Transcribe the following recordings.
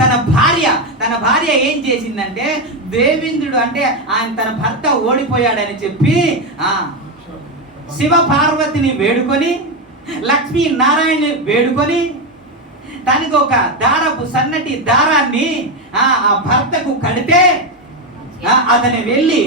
తన భార్య ఏం చేసిందంటే, దేవేంద్రుడు అంటే ఆయన తన భర్త ఓడిపోయాడని చెప్పి శివ పార్వతిని వేడుకొని, లక్ష్మీ నారాయణని వేడుకొని, దానికి ఒక సన్నటి దారాన్ని ఆ భర్తకు కడితే అతను వెళ్ళి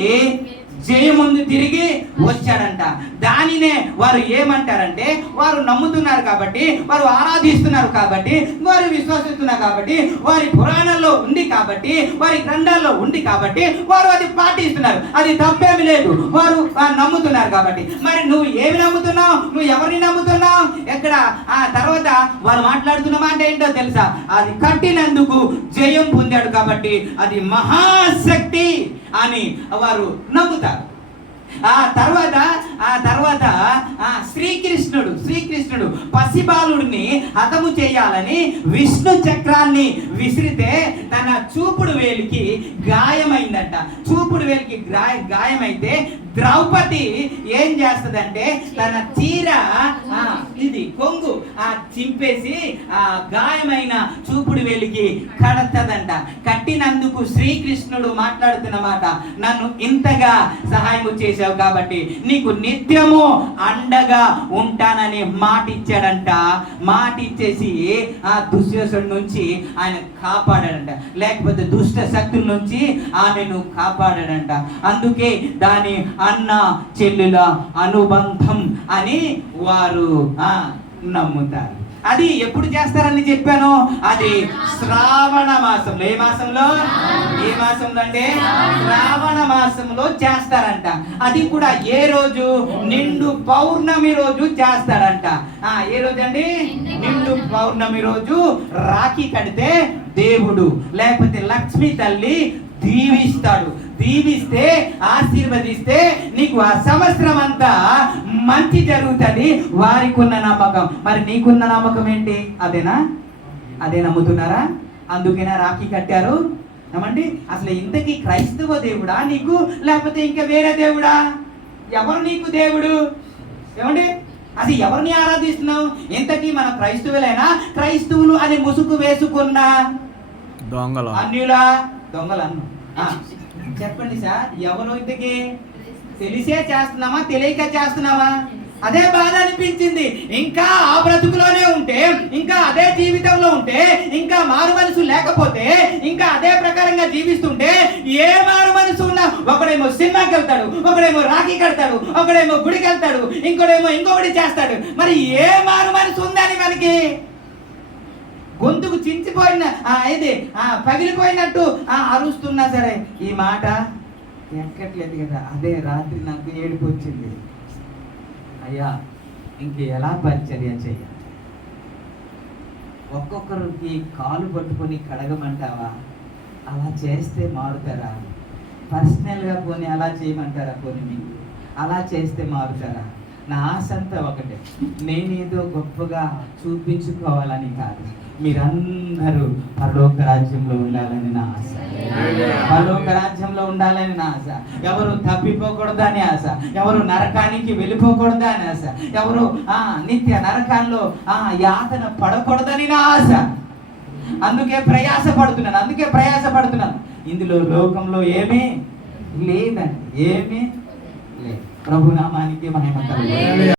జయముందు తిరిగి వచ్చాడంట. దానినే వారు ఏమంటారంటే, వారు నమ్ముతున్నారు కాబట్టి, వారు ఆరాధిస్తున్నారు కాబట్టి, వారు విశ్వసిస్తున్నారు కాబట్టి, వారి పురాణాల్లో ఉంది కాబట్టి, వారి గ్రంథాల్లో ఉంది కాబట్టి వారు అది పాటిస్తున్నారు. అది తప్పేమి లేదు, వారు నమ్ముతున్నారు కాబట్టి. మరి నువ్వు ఏమి నమ్ముతున్నావు? నువ్వు ఎవరిని నమ్ముతున్నావు? ఎక్కడ తర్వాత వారు మాట్లాడుతున్న మాట ఏంటో తెలుసా? అది కట్టినందుకు జయం పొందాడు కాబట్టి అది మహాశక్తి అని వారు నమ్ముతారు. ఆ తర్వాత శ్రీకృష్ణుడు పసిబాలుడిని హతము చేయాలని విష్ణు చక్రాన్ని విసిరితే తన చూపుడు వేలికి గాయమైందంట. చూపుడు వేలికి గాయమైతే ద్రౌపది ఏం చేస్తుందంటే, తన చీర ఇది కొంగు చింపేసి ఆ గాయమైన చూపుడు వేలికి కడతదంట. కట్టినందుకు శ్రీకృష్ణుడు మాట్లాడుతున్న మాట, నన్ను ఇంతగా సహాయం చేశావు కాబట్టి నీకు నిత్యము అండగా ఉంటానని మాట ఇచ్చాడంట. మాట ఇచ్చేసి ఆ దుశ్శేషుడి నుంచి ఆయన కాపాడాడంట, లేకపోతే దుష్ట శక్తుల నుంచి ఆమెను కాపాడాడంట. అందుకే దాని అన్న చెల్లుల అనుబంధం అని వారు నమ్ముతారు. అది ఎప్పుడు చేస్తారని చెప్పాను? అది శ్రావణ మాసంలో. ఏ మాసంలో అంటే శ్రావణ మాసంలో చేస్తారంట. అది కూడా ఏ రోజు? నిండు పౌర్ణమి రోజు చేస్తారంట. ఏ రోజు అండి? నిండు పౌర్ణమి రోజు రాఖీ కడితే దేవుడు లేకపోతే లక్ష్మీ తల్లి దీవిస్తే ఆశీర్వదిస్తే నీకు ఆ సంవత్సరం అంతా మంచి జరుగుతుంది. వారికి ఉన్న నమ్మకం. మరి నీకున్న నమ్మకం ఏంటి? అదే నమ్ముతున్నారా? అందుకేనా రాఖీ కట్టారు? ఏమండి, అసలు ఇంతకీ క్రైస్తవ దేవుడా నీకు, లేకపోతే ఇంకా వేరే దేవుడా? ఎవరు నీకు దేవుడు? ఏమండి, అసలు ఎవరిని ఆరాధిస్తున్నావు? ఇంతకీ మన క్రైస్తవులైనా? క్రైస్తవులు అని ముసుగు వేసుకున్న దొంగలు చెప్పండి సార్, ఎవరు ఇంతకీ? తెలిసే చేస్తున్నామా, తెలియక చేస్తున్నామా? అదే బాధ అనిపించింది. ఇంకా ఆ బ్రతుకులోనే ఉంటే, ఇంకా అదే జీవితంలో ఉంటే, ఇంకా మారు మనసు లేకపోతే, ఇంకా అదే ప్రకారంగా జీవిస్తుంటే, ఏ మారు మనసు ఉన్నా ఒకడేమో సినిమాకి వెళ్తాడు, ఒకడేమో రాఖీ కడతాడు, ఒకడేమో గుడికి వెళ్తాడు, ఇంకొకటి చేస్తాడు. మరి ఏ మారు మనసు ఉందని మనకి? గొంతుకు చించిపోయిన పగిలిపోయినట్టు అరుస్తున్నా సరే ఈ మాట ఎక్కట్లేదు కదా. అదే రాత్రి నాకు ఏడుపు వచ్చింది. అయ్యా, ఇంక ఎలా పరిచర్య చేయాలి? ఒక్కొక్కరికి కాలు పట్టుకొని కడగమంటావా? అలా చేస్తే మారుతారా? పర్సనల్గా పోనీ అలా చేయమంటారా? పోనీ మీకు అలా చేస్తే మారుతారా? నా ఆశ అంతా ఒకటే, నేనేదో గొప్పగా చూపించుకోవాలని కాదు, మీరందరూ పరలోక రాజ్యంలో ఉండాలని నా ఆశ. పరలోక రాజ్యంలో ఉండాలని నా ఆశ. ఎవరు తప్పిపోకూడదని ఆశ, ఎవరు నరకానికి వెళ్ళిపోకూడదు అని ఆశ, ఎవరు నిత్య నరకాల్లో యాతన పడకూడదని నా ఆశ. అందుకే ప్రయాసపడుతున్నాను. ఇందులో లోకంలో ఏమీ లేదండి, ఏమీ లేదు. ప్రభునామానికి మహిమ కలుగును.